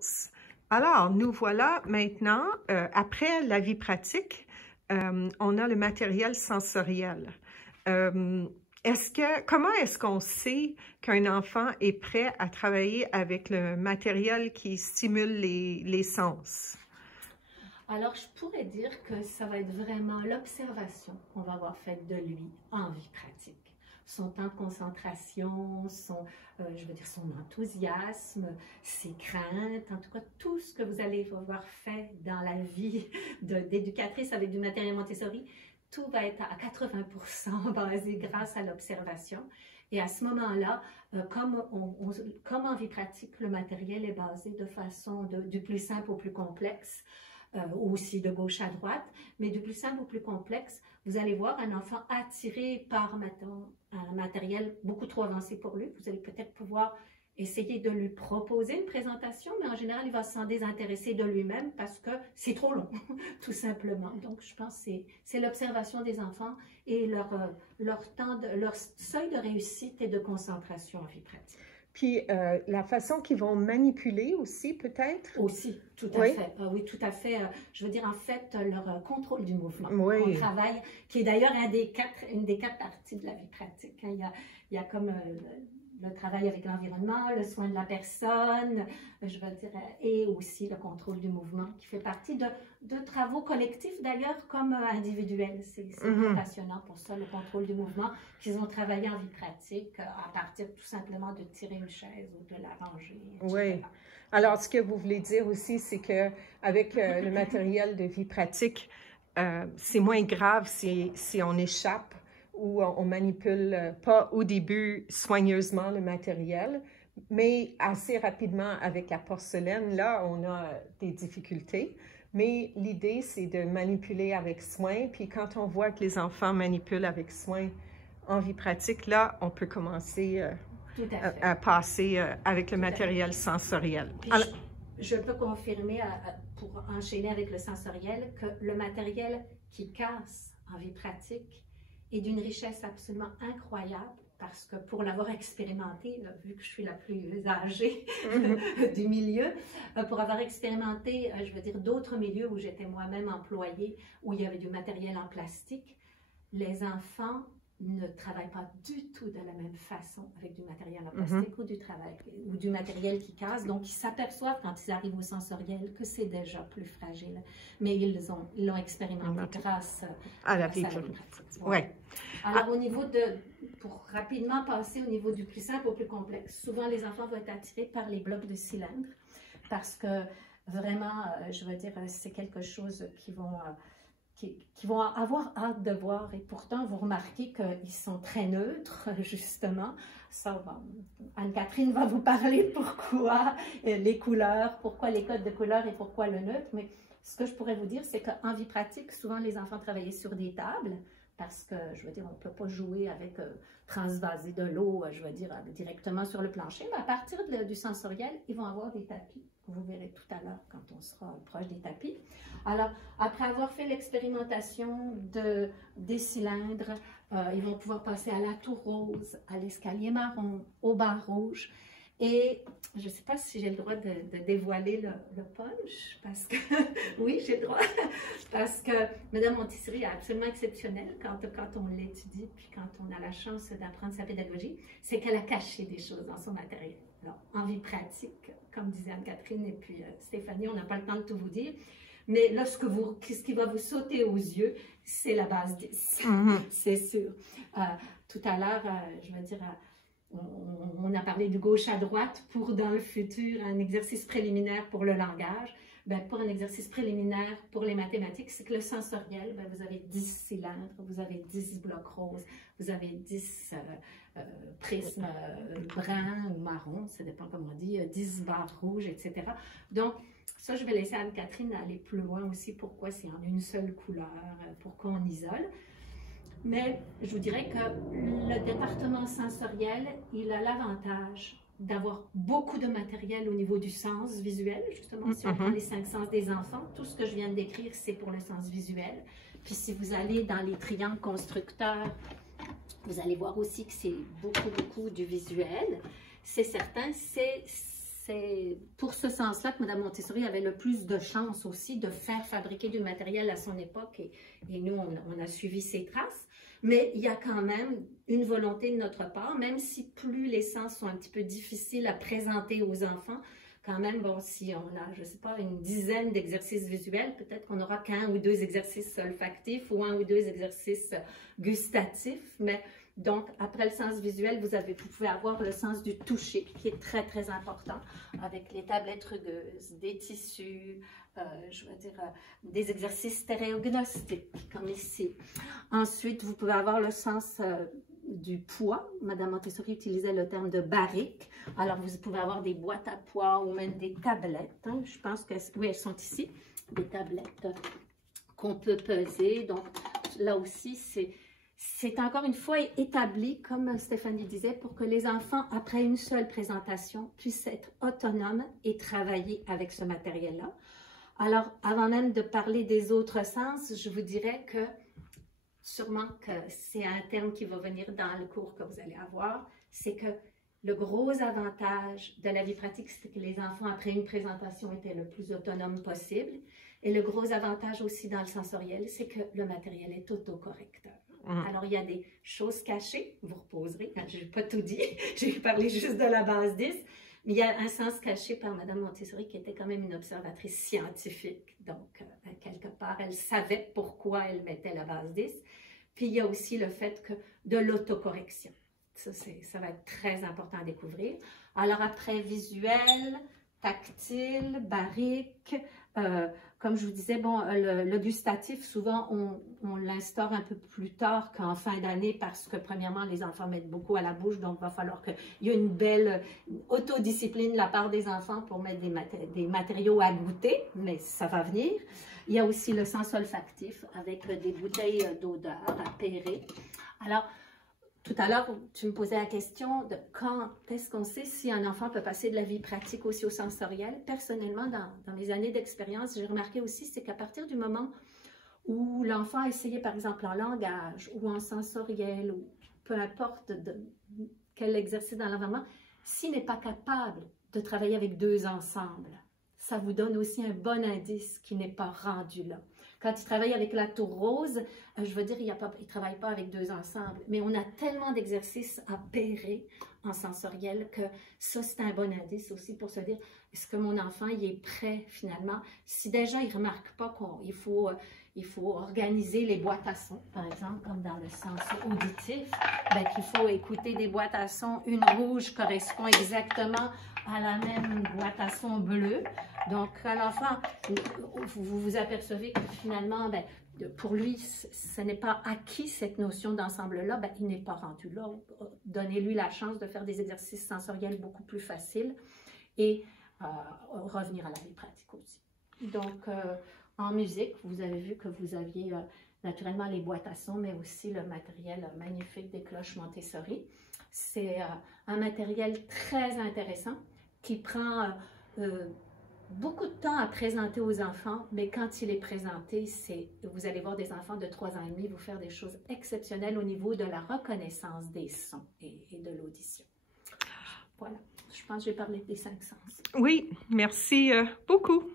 sens. Alors, nous voilà maintenant, après la vie pratique, on a le matériel sensoriel. Comment est-ce qu'on sait qu'un enfant est prêt à travailler avec le matériel qui stimule les sens? Alors, je pourrais dire que ça va être vraiment l'observation qu'on va avoir faite de lui en vie pratique. Son temps de concentration, son enthousiasme, ses craintes, en tout cas tout ce que vous allez avoir fait dans la vie d'éducatrice avec du matériel Montessori, tout va être à 80% basé grâce à l'observation. Et à ce moment-là, comme en vie pratique, le matériel est basé de façon du plus simple au plus complexe, aussi de gauche à droite, mais du plus simple au plus complexe, vous allez voir un enfant attiré par un matériel beaucoup trop avancé pour lui. Vous allez peut-être pouvoir essayer de lui proposer une présentation, mais en général, il va s'en désintéresser de lui-même parce que c'est trop long, tout simplement. Donc, je pense que c'est l'observation des enfants et leur seuil de réussite et de concentration en vie pratique. Puis, la façon qu'ils vont manipuler aussi, peut-être? Aussi, tout à fait. Oui, tout à fait. Je veux dire, en fait, leur contrôle du mouvement. Oui. On travaille, qui est d'ailleurs une des quatre parties de la vie pratique. Hein. Il y a comme le travail avec l'environnement, le soin de la personne, je veux dire, et aussi le contrôle du mouvement, qui fait partie de travaux collectifs, d'ailleurs, comme individuels. C'est passionnant pour ça, le contrôle du mouvement, qu'ils ont travaillé en vie pratique à partir tout simplement de tirer une chaise ou de la ranger, etc. Oui. Alors, ce que vous voulez dire aussi, c'est qu'avec le matériel de vie pratique, c'est moins grave si on échappe où on manipule pas au début soigneusement le matériel, mais assez rapidement avec la porcelaine, là, on a des difficultés. Mais l'idée, c'est de manipuler avec soin, puis quand on voit que les enfants manipulent avec soin en vie pratique, là, on peut commencer à passer avec le matériel sensoriel. Alors, je peux confirmer, pour enchaîner avec le sensoriel, que le matériel qui casse en vie pratique est d'une richesse absolument incroyable parce que pour l'avoir expérimenté, là, vu que je suis la plus âgée du milieu, pour avoir expérimenté, je veux dire, d'autres milieux où j'étais moi-même employée, où il y avait du matériel en plastique, les enfants ne travaillent pas du tout de la même façon avec du matériel en plastique ou du matériel qui casse. Donc, ils s'aperçoivent quand ils arrivent au sensoriel que c'est déjà plus fragile. Mais ils l'ont expérimenté grâce à la vie pratique. Ouais. Alors, pour rapidement passer au niveau du plus simple au plus complexe, souvent les enfants vont être attirés par les blocs de cylindres parce que vraiment, je veux dire, c'est quelque chose qui vont avoir hâte de voir et pourtant vous remarquez qu'ils sont très neutres, justement. Ça, Anne-Catherine va vous parler pourquoi les couleurs, pourquoi les codes de couleurs et pourquoi le neutre, mais ce que je pourrais vous dire, c'est qu'en vie pratique, souvent les enfants travaillaient sur des tables parce que, je veux dire, on ne peut pas jouer avec transvaser de l'eau, je veux dire, directement sur le plancher, mais à partir du sensoriel, ils vont avoir des tapis. Vous verrez tout à l'heure quand on sera proche des tapis. Alors, après avoir fait l'expérimentation des cylindres, ils vont pouvoir passer à la tour rose, à l'escalier marron, au bar rouge. Et je ne sais pas si j'ai le droit de dévoiler le punch, parce que, oui, j'ai le droit, parce que Mme Montessori est absolument exceptionnelle quand on l'étudie, puis quand on a la chance d'apprendre sa pédagogie, c'est qu'elle a caché des choses dans son matériel. Alors, en vie pratique, comme disait Anne-Catherine et puis Stéphanie, on n'a pas le temps de tout vous dire, mais là, ce qui va vous sauter aux yeux, c'est la base 10, c'est sûr. Tout à l'heure, je veux dire, on a parlé de gauche à droite pour, dans le futur, un exercice préliminaire pour le langage. Ben, pour un exercice préliminaire pour les mathématiques, c'est que le sensoriel, ben, vous avez 10 cylindres, vous avez 10 blocs roses, vous avez 10 prismes bruns ou marrons, ça dépend comment on dit, 10 barres rouges, etc. Donc, ça, je vais laisser Anne-Catherine aller plus loin aussi, pourquoi c'est en une seule couleur, pourquoi on isole. Mais je vous dirais que le département sensoriel, il a l'avantage d'avoir beaucoup de matériel au niveau du sens visuel, justement, si on prend les 5 sens des enfants, tout ce que je viens de décrire, c'est pour le sens visuel. Puis si vous allez dans les triangles constructeurs, vous allez voir aussi que c'est beaucoup du visuel. C'est certain, c'est c'est pour ce sens-là que Mme Montessori avait le plus de chance aussi de faire fabriquer du matériel à son époque et nous, on a suivi ses traces. Mais il y a quand même une volonté de notre part, même si plus les sens sont un petit peu difficiles à présenter aux enfants, quand même, bon, si on a, je ne sais pas, une dizaine d'exercices visuels, peut-être qu'on n'aura qu'un ou deux exercices olfactifs ou un ou deux exercices gustatifs, mais donc, après le sens visuel, vous pouvez avoir le sens du toucher, qui est très, très important, avec les tablettes rugueuses, des tissus, des exercices stéréognostiques, comme ici. Ensuite, vous pouvez avoir le sens du poids. Mme Montessori utilisait le terme de barrique. Alors, vous pouvez avoir des boîtes à poids ou même des tablettes. Hein. Je pense que, oui, elles sont ici, des tablettes qu'on peut peser. Donc, là aussi, c'est encore une fois établi, comme Stéphanie disait, pour que les enfants, après une seule présentation, puissent être autonomes et travailler avec ce matériel-là. Alors, avant même de parler des autres sens, je vous dirais que sûrement que c'est un terme qui va venir dans le cours que vous allez avoir, c'est que le gros avantage de la vie pratique, c'est que les enfants, après une présentation, étaient le plus autonomes possible. Et le gros avantage aussi dans le sensoriel, c'est que le matériel est autocorrecteur. Alors, il y a des choses cachées, vous reposerez, je n'ai pas tout dit, j'ai parlé juste de la base 10, mais il y a un sens caché par Mme Montessori qui était quand même une observatrice scientifique. Donc, quelque part, elle savait pourquoi elle mettait la base 10. Puis, il y a aussi le fait que de l'autocorrection. Ça va être très important à découvrir. Alors, après, visuel, tactile, barrique, comme je vous disais, bon, le gustatif, souvent, on l'instaure un peu plus tard qu'en fin d'année parce que, premièrement, les enfants mettent beaucoup à la bouche, donc il va falloir qu'il y ait une belle autodiscipline de la part des enfants pour mettre des matériaux à goûter, mais ça va venir. Il y a aussi le sens olfactif avec des bouteilles d'odeur à pairer. Alors, tout à l'heure, tu me posais la question de quand est-ce qu'on sait si un enfant peut passer de la vie pratique aussi au sensoriel. Personnellement, dans mes années d'expérience, j'ai remarqué aussi, c'est qu'à partir du moment où l'enfant a essayé, par exemple, en langage ou en sensoriel, ou peu importe quel exercice dans l'environnement, s'il n'est pas capable de travailler avec deux ensemble, ça vous donne aussi un bon indice qui n'est pas rendu là. Quand il travaille avec la tour rose, je veux dire, il ne travaille pas avec deux ensembles, mais on a tellement d'exercices à pairer en sensoriel que ça, c'est un bon indice aussi pour se dire, est-ce que mon enfant il est prêt finalement? Si déjà il ne remarque pas qu'il faut organiser les boîtes à sons, par exemple, comme dans le sens auditif, ben, qu'il faut écouter des boîtes à sons, une rouge correspond exactement à la même boîte à sons bleue. Donc, un enfant, vous vous apercevez que finalement, ben, pour lui, ce n'est pas acquis cette notion d'ensemble-là, ben, il n'est pas rendu là. Donnez-lui la chance de faire des exercices sensoriels beaucoup plus faciles et revenir à la vie pratique aussi. Donc, en musique, vous avez vu que vous aviez naturellement les boîtes à sons, mais aussi le matériel magnifique des cloches Montessori. C'est un matériel très intéressant qui prend beaucoup de temps à présenter aux enfants, mais quand il est présenté, vous allez voir des enfants de 3 ans et demi vous faire des choses exceptionnelles au niveau de la reconnaissance des sons et de l'audition. Voilà, je pense que j'ai parlé des 5 sens. Oui, merci beaucoup.